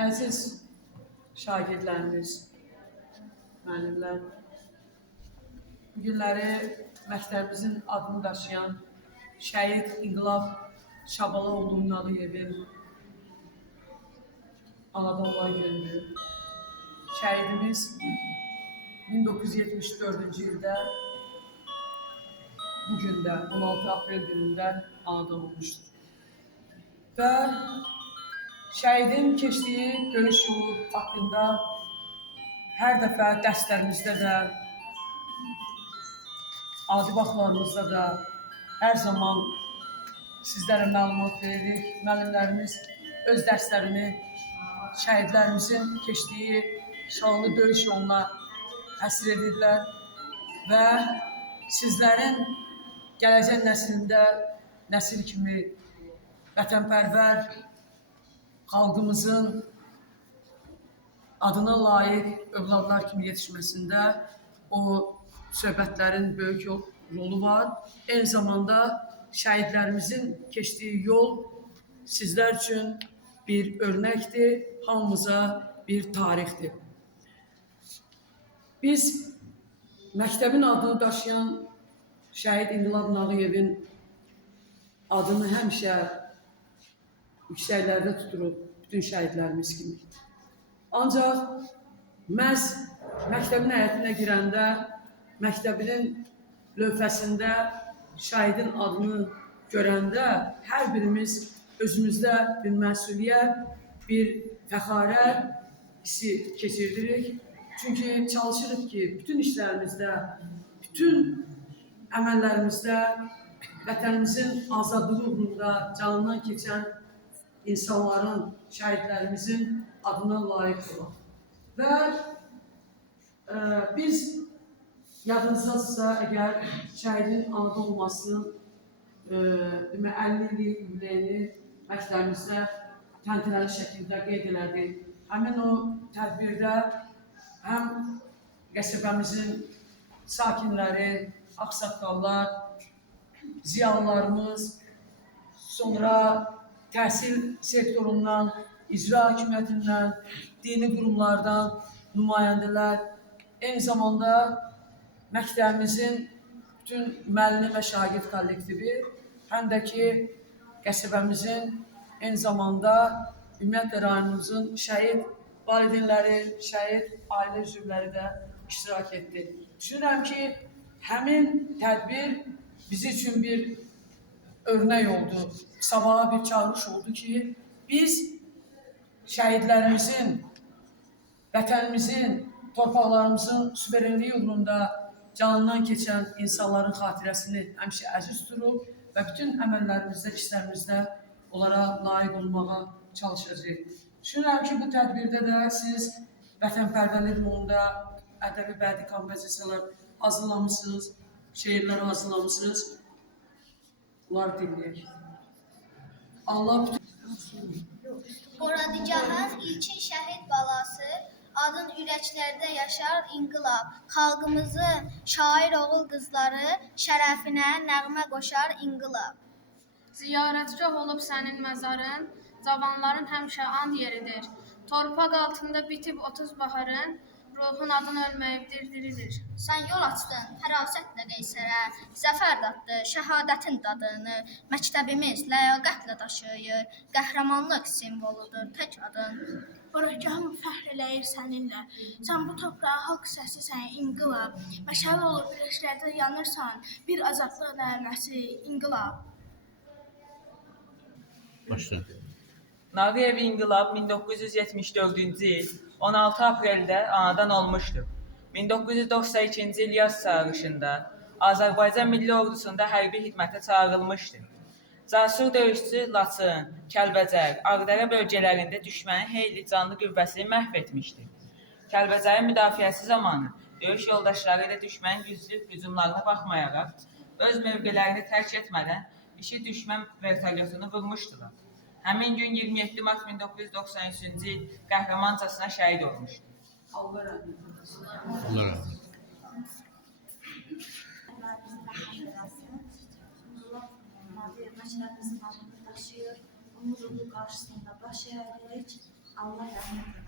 Əziz şagirdlərimiz, müəllimlər, bu günləri məktəbimizin adını daşıyan şəhid İnqilab Şabalaoğlu Nağıyevin anadanlar günüdür. Şəhidimiz 1974-cü ildə bu gündə 16 aprel günündə anadan olmuşdur. Və şəhidin keçdiyi döyüş yolu haqqında hər dəfə dərslərimizdə də, adi vaxtlarımızda da hər zaman sizlərə məlumat veririk. Müəllimlərimiz öz dərslərini şəhidlərimizin keçdiyi şanlı döyüş yoluna həsr edirlər və sizlərin gələcək nəslində nəsil kimi vətənpərvər xalqımızın adına layiq övladlar kimi yetişməsində o söhbətlərin böyük rolu var. Eyni zamanda şəhidlərimizin keçdiyi yol sizlər üçün bir örnəkdir, hamımıza bir tarixdir. Biz məktəbin adını daşıyan şəhid İnqilab Nağıyevin adını həmişə yüksəklərdə tuturuq bütün şəhidlərimiz kimi. Ancaq məhz məktəbin həyətinə girəndə, məktəbinin lövhəsində şəhidin adını görəndə hər birimiz özümüzdə bir məsuliyyət, bir fəxarət hissi keçirdirik. Çünki çalışırıq ki, bütün işlərimizdə, bütün əməllərimizdə vətənimizin azadlığı uğrunda canından keçən insanların, şəhidlərimizin adına layiq olaq. Və biz yadınızdadırsa, əgər şəhidin anadan olmasının 50 illik yubileyini məktəbimizdə təntənəli şəkildə qeyd elədik. Həmin o tədbirdə həm qəsəbəmizin sakinləri, ağsaqqallar, ziyalılarımız, sonra təhsil sektorundan, icra hakimiyyətindən, dini qurumlardan nümayəndələr, eyni zamanda məktəbimizin bütün müəllim və şagird kollektivi, həm də ki, qəsəbəmizin eyni zamanda ümumiyyətlə rayonumuzun şəhid valideynləri, şəhid ailə üzvləri də iştirak etdi. Düşünürəm ki, həmin tədbir bizim üçün bir örnək oldu, sabaha bir çağırış oldu ki, biz şəhidlərimizin, vətənimizin, torpaqlarımızın suverenliyi uğrunda canından keçən insanların xatirəsini həmişə əziz tuturuq və bütün əməllərimizdə, işlərimizdə onlara layiq olmağa çalışacağıq. Düşünürəm ki, bu tədbirdə də siz vətənpərvərlik yolunda ədəbi bədii kompozisiyalar hazırlamışsınız, şeirlər hazırlamışsınız. Bunları dinləyək. Allah Oradigahın ilkin şəhid balası, adın ürəklərdə yaşar inqilab. Xalqımızın şair oğul qızları şərəfinə nəğmə qoşar inqilab. Ziyarətgah olub sənin məzarın, cavanların həmişə and yeridir. Torpaq altında bitib 30 baharın, ruhun adın ölməyibdir, diridir. Sən yol açdın fərasətlə Qeysərə, zəfər daddı şəhadətin dadını. Məktəbimiz ləyaqətlə daşıyır, qəhrəmanlıq simvoludur tək adın. Oragahım fəxr eləyir səninlə, sən bu torpağa xalq səsisən inqilab. Məşəl olur birləşlərdə yanırsan, bir azadlıq nəğməsi inqilab. Nağıyev İnqilab 1974-cü il 16 apreldə anadan olmuşdur. 1992-ci il yaz çağırışında Azərbaycan Milli Ordusunda hərbi xidmətə çağırılmışdır. Cəsur döyüşçü Laçın, Kəlbəcər, Ağdərə bölgələrində düşmənin xeyli canlı qüvvəsini məhv etmişdir. Kəlbəcərin müdafiəsi zamanı döyüş yoldaşları ilə düşmənin güclü hücumlarına baxmayaraq, öz mövqelərini tərk etmədən işi düşmən vertolyotunu vurmuşdular. Həmin gün 27 mart 1993-cü il qəhrəmancasına şəhid olmuşdur. Allah rəhmət eylesin. Allah rəhmət. Məktəbimizin adını daşıyır, onun ruhu qarşısında baş əyərik, Allah rəhmət eləsin.